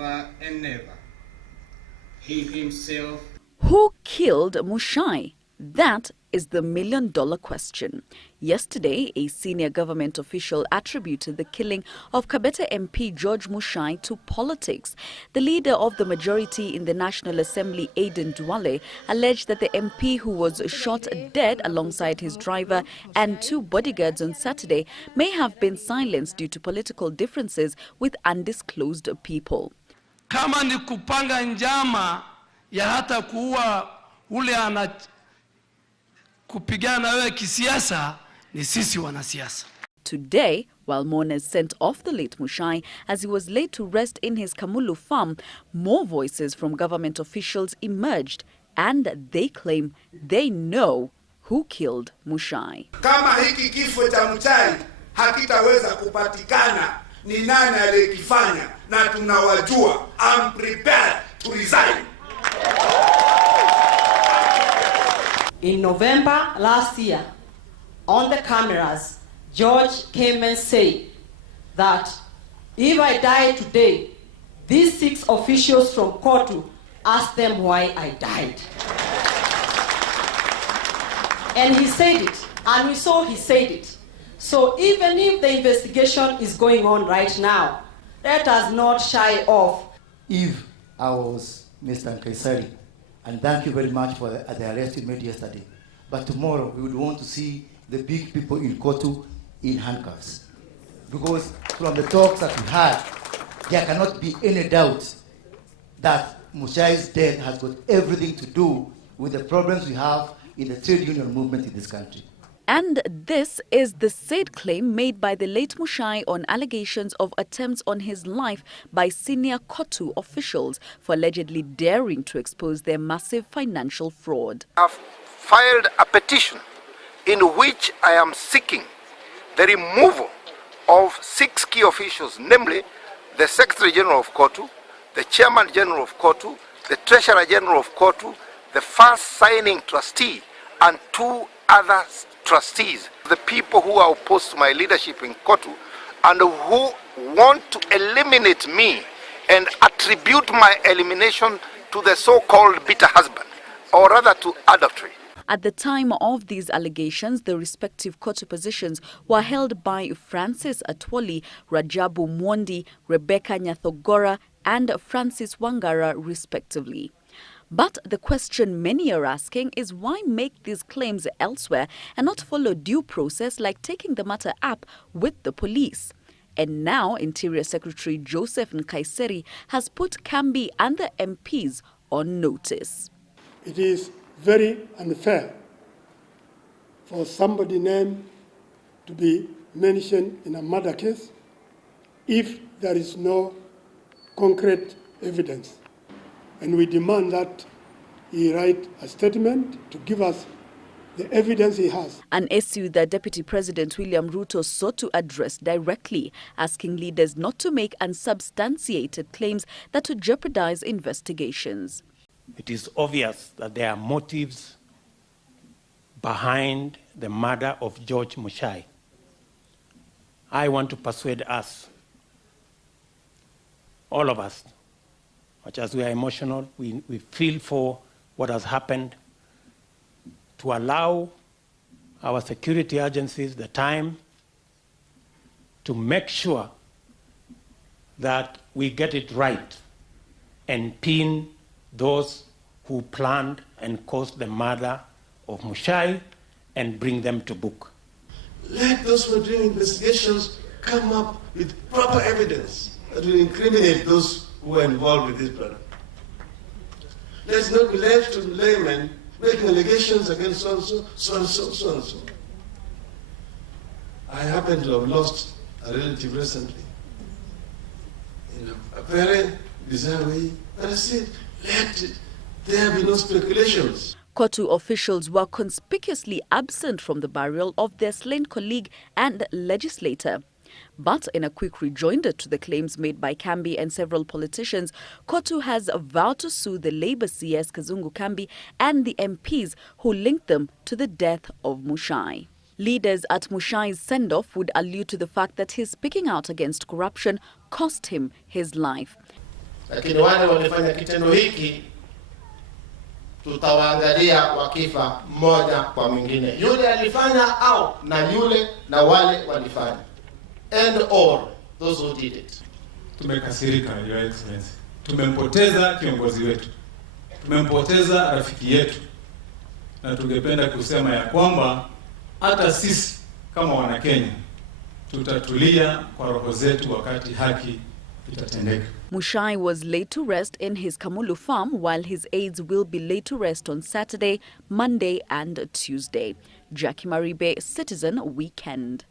never and never. He himself. Who killed Muchai? That is the million-dollar question. Yesterday, a senior government official attributed the killing of Kabete MP George Muchai to politics. The leader of the majority in the National Assembly, Aden Duale, alleged that the MP, who was shot dead alongside his driver and two bodyguards on Saturday, may have been silenced due to political differences with undisclosed people. Kama ni kupanga njama ya hata kuua ule ana kupigana wewe kisiasa ni sisi wanasiasa. Today, while mourners sent off the late Muchai as he was laid to rest in his Kamulu farm, more voices from government officials emerged and they claim they know who killed Muchai. Kama hiki kifo cha Muchai hakitaweza kupatikana ni nani aliyekifanya na tunawajua. I'm prepared to resign. In November last year, on the cameras, George came and said that if I die today, these 6 officials from COTU asked them why I died. And he said it, and we saw he said it. So even if the investigation is going on right now, let us not shy off. If I was Mr. Nkaisari, and thank you very much for the arrest you made yesterday, but tomorrow we would want to see the big people in COTU in handcuffs. Because from the talks that we had, there cannot be any doubt that Muchai's death has got everything to do with the problems we have in the trade union movement in this country. And this is the said claim made by the late Muchai on allegations of attempts on his life by senior COTU officials for allegedly daring to expose their massive financial fraud. I've filed a petition in which I am seeking the removal of 6 key officials, namely the Secretary General of COTU, the Chairman General of COTU, the Treasurer General of COTU, the first signing trustee, and 2 other trustees, the people who are opposed to my leadership in COTU and who want to eliminate me and attribute my elimination to the so-called bitter husband, or rather to adultery. At the time of these allegations, the respective COTU positions were held by Francis Atwoli, Rajabu Mwondi, Rebecca Nyathogora and Francis Wangara respectively. But the question many are asking is why make these claims elsewhere and not follow due process like taking the matter up with the police? And now Interior Secretary Joseph Nkaiseri has put Kambi and the MPs on notice. It is very unfair for somebody named to be mentioned in a murder case if there is no concrete evidence. And we demand that he write a statement to give us the evidence he has. An issue that Deputy President William Ruto sought to address directly, asking leaders not to make unsubstantiated claims that would jeopardize investigations. It is obvious that there are motives behind the murder of George Muchai. I want to persuade us, all of us, much as we are emotional, we feel for what has happened, to allow our security agencies the time to make sure that we get it right and pin those who planned and caused the murder of Muchai and bring them to book. Let those who are doing investigations come up with proper evidence that will incriminate those who are involved with this brother. Let's not be left to laymen making allegations against so-and-so, so-and-so, so-and-so. I happen to have lost a relative recently in a very bizarre way, but I said, let there be no speculations. COTU officials were conspicuously absent from the burial of their slain colleague and legislator. But in a quick rejoinder to the claims made by Kambi and several politicians, COTU has vowed to sue the Labour CS Kazungu Kambi and the MPs who linked them to the death of Muchai. Leaders at Muchai's send-off would allude to the fact that his speaking out against corruption cost him his life. lakini wale walifanya kitendo hiki tutawaangalia wakifa mmoja kwa mwingine, yule alifanya au na yule na wale walifanya, and all those who did it. Tumekasirika, Your Excellency. Tumempoteza kiongozi wetu, tumempoteza rafiki yetu, na tungependa kusema ya kwamba hata sisi kama Wanakenya tutatulia kwa roho zetu wakati haki itatendeka. Muchai was laid to rest in his Kamulu farm, while his aides will be laid to rest on Saturday, Monday and Tuesday. Jackie Maribe, Citizen Weekend.